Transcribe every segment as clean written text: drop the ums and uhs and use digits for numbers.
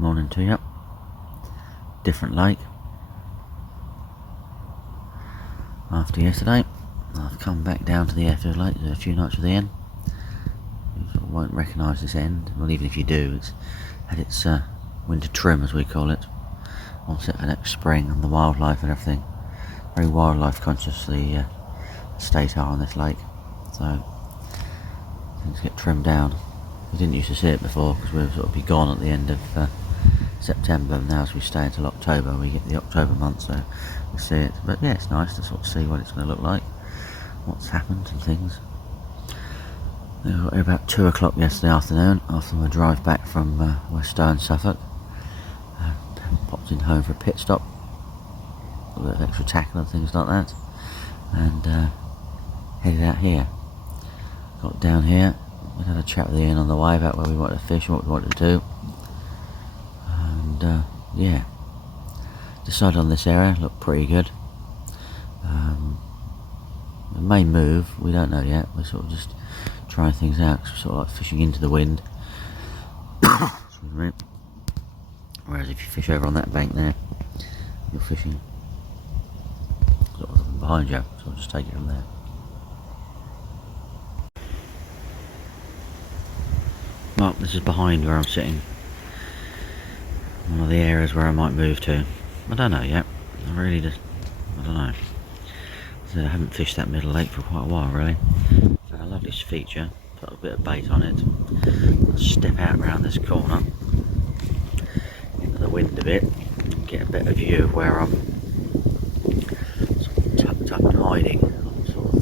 Morning to you. Different lake. After yesterday, I've come back down to the Airfield Lake. There's a few nights with the inn. You sort of won't recognise this end. Well, even if you do, it's had its winter trim, as we call it. All set for next spring, and the wildlife and everything. Very wildlife conscious, the estate are on this lake. So things get trimmed down. We didn't used to see it before because we would sort of be gone at the end of September. Now as we stay until October, we get the October month, so we see it. But yeah, it's nice to sort of see what it's going to look like, what's happened and things. We got here about 2 o'clock yesterday afternoon after my drive back from West Stone, Suffolk. Popped in home for a pit stop, a bit of extra tackle and things like that, and headed out here. Got down here. We had a chat with Ian on the way about where we wanted to fish and what we wanted to do, and yeah, decided on this area. Looked pretty good. It may move, we don't know yet. We're sort of just trying things out, sort of like fishing into the wind. Excuse me. Whereas if you fish over on that bank there, you're fishing sort of behind you, so I'll just take it from there. Well, this is behind where I'm sitting. One of the areas where I might move to. I don't know yet. I don't know. So I haven't fished that middle lake for quite a while, really. It's a lovely feature. Put a bit of bait on it. I'll step out around this corner into the wind a bit and get a better view of where I'm sort of tucked up and hiding. I'm sort of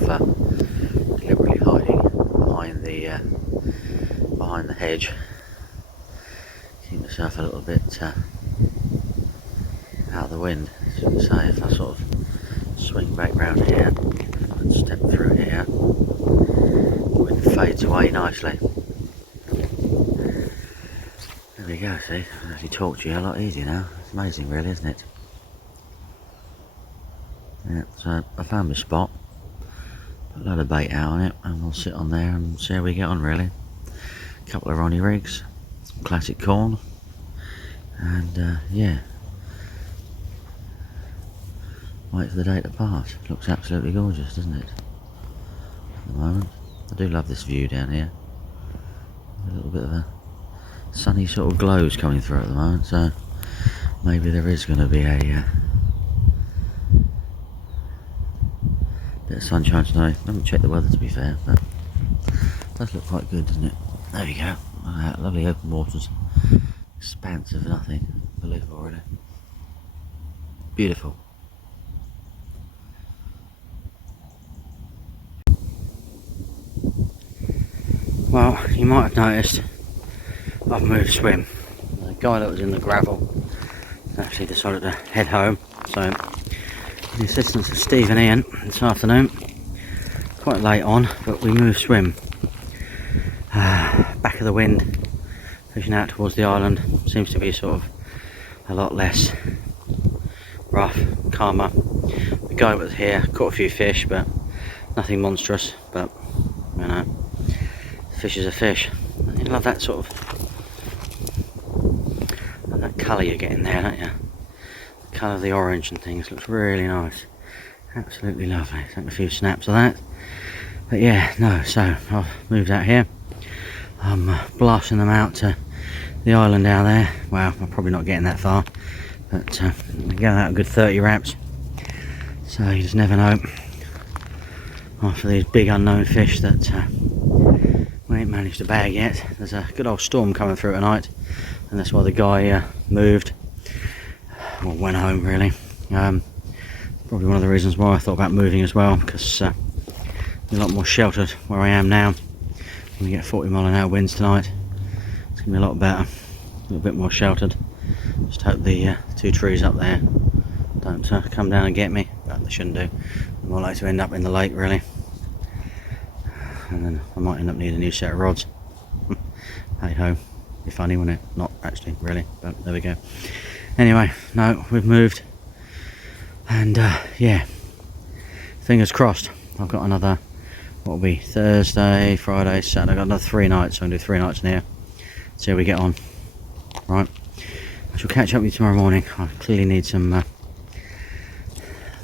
deliberately hiding behind the hedge. Keep myself a little bit out of the wind. As you can say, if I sort of swing back round here and step through here, the wind fades away nicely. There we go, see, I can actually talk to you a lot easier now. It's amazing really, isn't it? Yeah, so I found my spot, put a load of bait out on it, and we'll sit on there and see how we get on really. A couple of Ronnie rigs, some classic corn, and yeah, wait for the day to pass. Looks absolutely gorgeous, doesn't it? At the moment. I do love this view down here. A little bit of a sunny sort of glows coming through at the moment, so maybe there is going to be a bit of sunshine today. I haven't checked the weather to be fair, but it does look quite good, doesn't it? There you go. Lovely open waters. Expanse of nothing. Unbelievable really. Beautiful. Well, you might have noticed I've moved swim. The guy that was in the gravel actually decided to head home, so the assistance of Steve and Ian this afternoon, quite late on, but we moved swim. Back of the wind, fishing out towards the island, seems to be sort of a lot less rough, calmer. The guy was here, caught a few fish, but nothing monstrous, but you know, fish is a fish. You love that sort of that colour you're getting there, don't you? The colour of the orange and things looks really nice. Absolutely lovely. Take a few snaps of that. But yeah, no, so I've moved out here. I'm blasting them out to the island down there. Well, I'm probably not getting that far, but I'm going out a good 30 wraps. So you just never know. After these big unknown fish that we ain't managed to bag yet. There's a good old storm coming through tonight, and that's why the guy moved, or went home really. Probably one of the reasons why I thought about moving as well, because a lot more sheltered where I am now. We get 40-mile-an-hour winds tonight. It's gonna be a lot better, a little bit more sheltered. Just hope the 2 trees up there don't come down and get me, but they shouldn't do. I'm more likely to end up in the lake really, and then I might end up needing a new set of rods. Hey ho, be funny wouldn't it? Not actually really, but there we go. Anyway, no, we've moved, and yeah, fingers crossed. I've got another, what will be Thursday, Friday, Saturday. I've got another 3 nights, so I'm going to do 3 nights in here. See how we get on. Right, shall catch up with you tomorrow morning. I clearly need some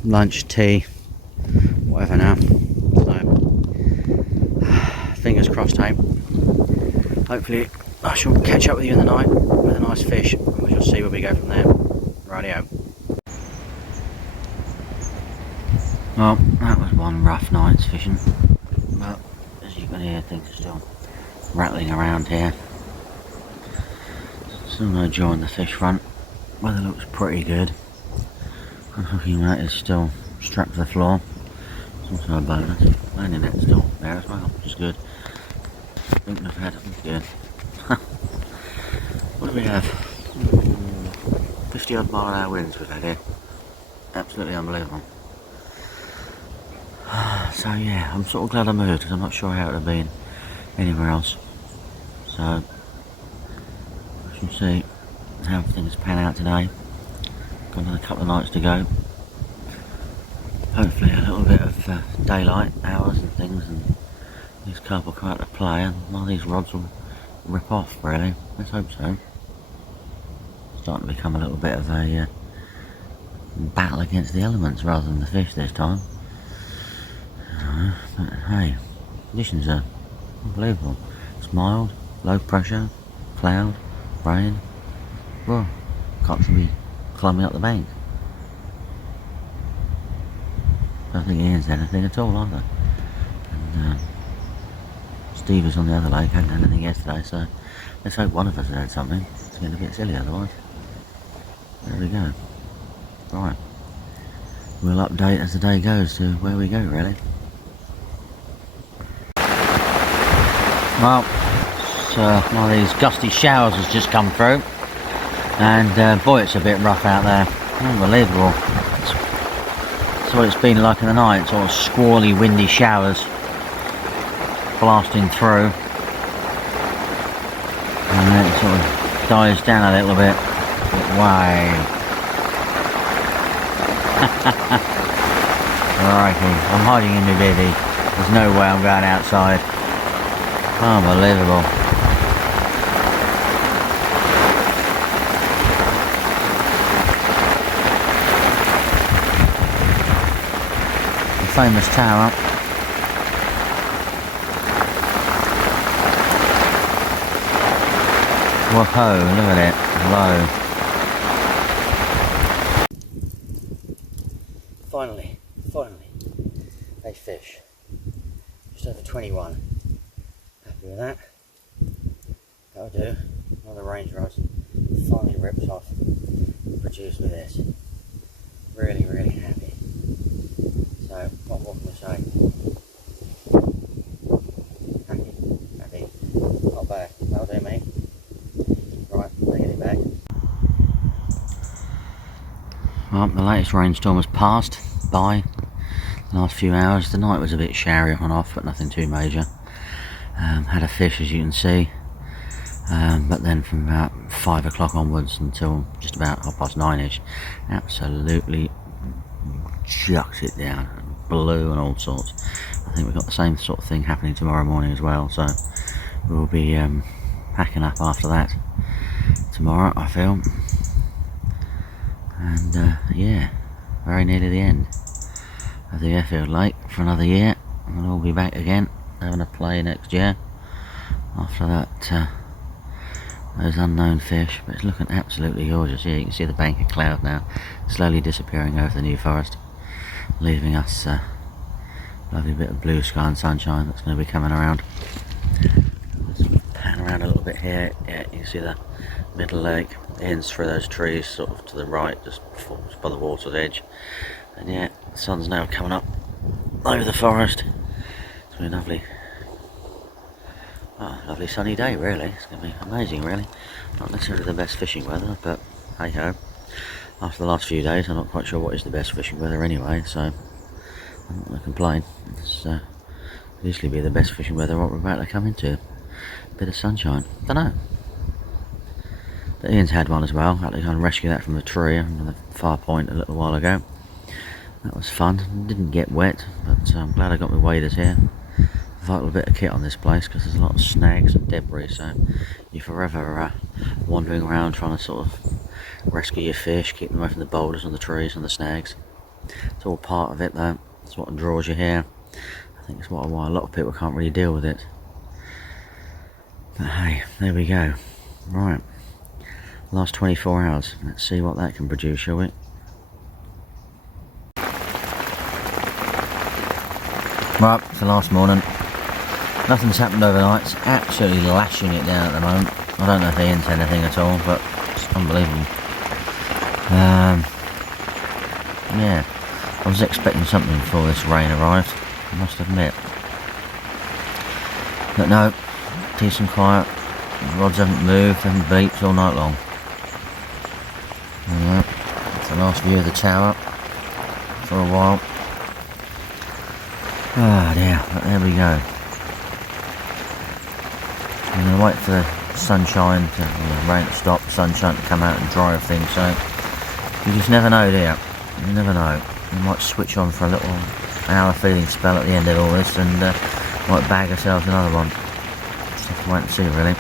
lunch, tea, whatever now. So, fingers crossed, hey. Hopefully I shall catch up with you in the night with a nice fish, and we shall see where we go from there. Rightio. Well, that was one rough night's fishing, but as you can hear, things are still rattling around here. Still no joy on the fish front. Weather looks pretty good. I'm looking at is still strapped to the floor. It's also a bonus. Landing net's still there as well, which is good. I think we've had good. What do we have? 50 odd mile an hour winds we've had here. Absolutely unbelievable. So yeah, I'm sort of glad I moved because I'm not sure how it would have been anywhere else. So we shall see how things pan out today. Got another couple of nights to go. Hopefully a little bit of daylight hours and things, and these carp will come out to play, and one of these rods will rip off really. Let's hope so. Starting to become a little bit of a battle against the elements rather than the fish this time. But hey, conditions are unbelievable. It's mild, low pressure, cloud, rain. Well, can't see me climbing up the bank. I don't think Ian's had anything at all either. And Steve is on the other lake, hadn't had anything yesterday, so let's hope one of us has had something. It's getting a bit silly otherwise. There we go. Right. We'll update as the day goes to where we go really. Well, one of these gusty showers has just come through, and boy, it's a bit rough out there. Unbelievable. That's what it's been like in the night, sort of squally, windy showers blasting through, and then it sort of dies down a little bit. Why? Righty, I'm hiding in my bivvy. There's no way I'm going outside. Unbelievable. The famous tower. Whoa, look at it. Low. Finally, a fish. Just over 21. Happy with that. That'll do. Another range rod finally rips off and produced with this. Really, really happy. So, what more can I say? Happy. Not bad. That'll do, mate. Right, taking it back. Well, the latest rainstorm has passed by. The last few hours. The night was a bit showery on and off, but nothing too major. Had a fish, as you can see, but then from about 5 o'clock onwards until just about 9:30ish, absolutely chucks it down, blew and all sorts. I think we've got the same sort of thing happening tomorrow morning as well, so we'll be packing up after that tomorrow, I feel. And yeah, very nearly the end of the airfield lake for another year, and we'll be back again having a play next year after that those unknown fish. But it's looking absolutely gorgeous. Here you can see the bank of cloud now slowly disappearing over the New Forest, leaving us a lovely bit of blue sky and sunshine that's going to be coming around. Let's pan around a little bit here. Yeah, you can see the middle lake ends through those trees sort of to the right, just by the water's edge. And yeah, the sun's now coming up over the forest. It's been a lovely sunny day really. It's going to be amazing really. Not necessarily the best fishing weather, but hey ho. After the last few days I'm not quite sure what is the best fishing weather anyway, so I'm not going to complain. It's could easily be the best fishing weather what we're about to come into. A bit of sunshine. Don't know. But Ian's had one as well. Had to go and rescue that from the tree on the far point a little while ago. That was fun. Didn't get wet, but I'm glad I got my waders here. Vital bit of kit on this place because there's a lot of snags and debris, so you're forever wandering around trying to sort of rescue your fish, keep them away from the boulders and the trees and the snags. It's all part of it though. It's what draws you here. I think it's why a lot of people can't really deal with it. But hey, there we go. Right, last 24 hours. Let's see what that can produce, shall we? Right, it's the last morning. Nothing's happened overnight. It's absolutely lashing it down at the moment. I don't know if they hint anything at all, but it's unbelievable. Yeah, I was expecting something before this rain arrived, I must admit. But no, peace and quiet. The rods haven't moved, haven't beeped all night long. Alright, that's the last view of the tower for a while. Ah dear, but there we go. I'm going to wait for the sunshine, the rain to stop, the sunshine to come out and dry everything, so you just never know, do you? You never know. We might switch on for a little hour feeding spell at the end of all this and might bag ourselves another one. Just have to wait and see really.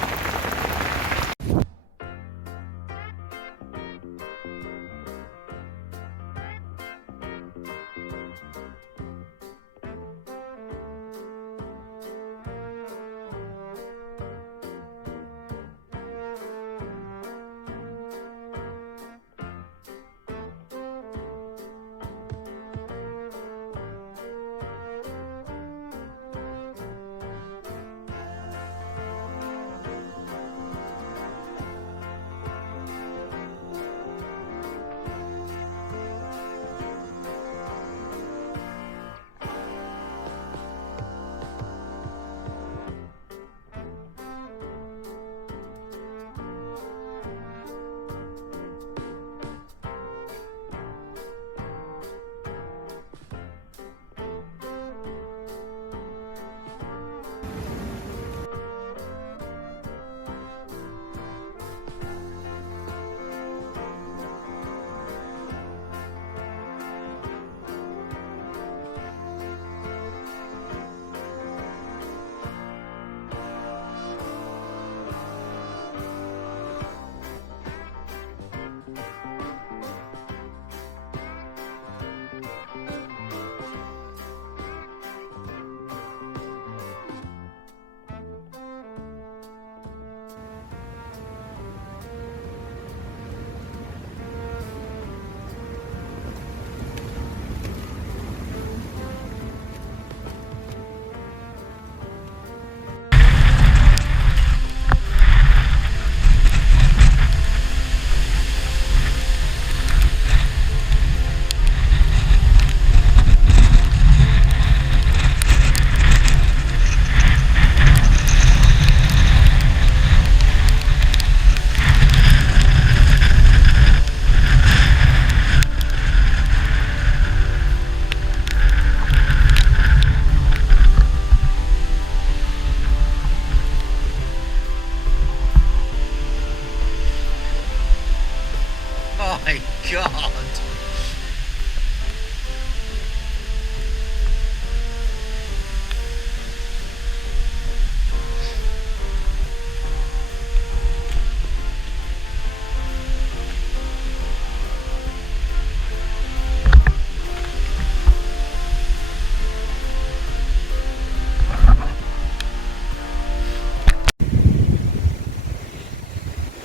My God!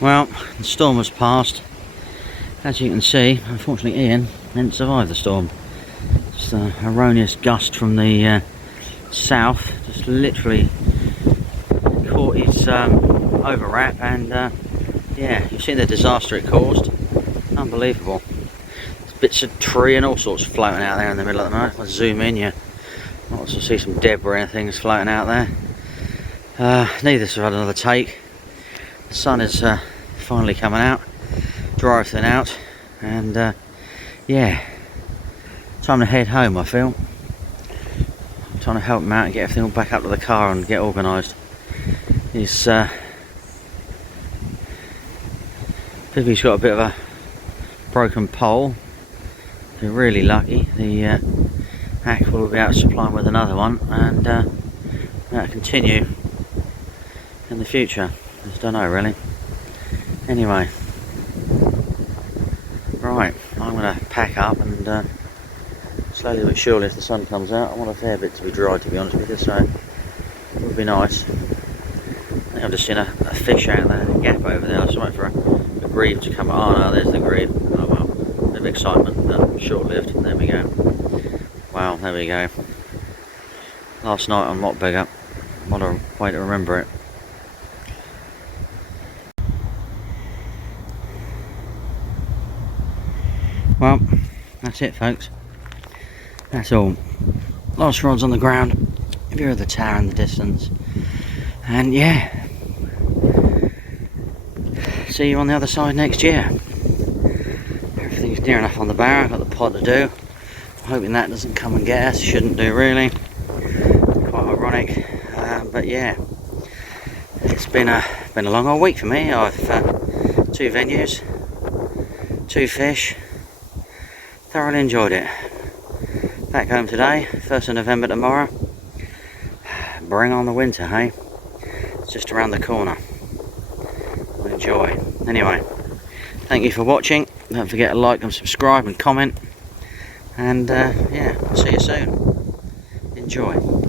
Well, the storm has passed. As you can see, unfortunately Ian didn't survive the storm. Just an erroneous gust from the south just literally caught his overwrap, and yeah, you've seen the disaster it caused. Unbelievable. There's bits of tree and all sorts floating out there in the middle of the night. If I zoom in, you might also see some debris and things floating out there. Neither have had another take. The sun is finally coming out, dry everything out, and yeah, time to head home. I feel I'm trying to help him out and get everything all back up to the car and get organised. He's Pippi's got a bit of a broken pole. If you're really lucky, the Aqua will be able to supply him with another one, and that'll continue in the future. I just don't know really. Anyway, going to pack up and slowly but surely, if the sun comes out, I want a fair bit to be dry, to be honest with you, so it would be nice. I think I've just seen a fish out there in the gap over there. I was waiting for a grebe to come. Oh no, there's the grebe. Oh well, a bit of excitement, but short-lived. There we go. Wow, there we go. Last night on Mott Bigger. What a way to remember it. Well, that's it, folks. That's all. Last rods on the ground. View of the tower in the distance. And yeah, see you on the other side next year. Everything's near enough on the barrow. I've got the pod to do. I'm hoping that doesn't come and get us. Shouldn't do, really. Quite ironic, but yeah, it's been a long old week for me. I've 2 venues, 2 fish. Thoroughly enjoyed it. Back home today, 1st of November tomorrow. Bring on the winter, hey? It's just around the corner. Enjoy. Anyway, thank you for watching. Don't forget to like and subscribe and comment. And yeah, I'll see you soon. Enjoy.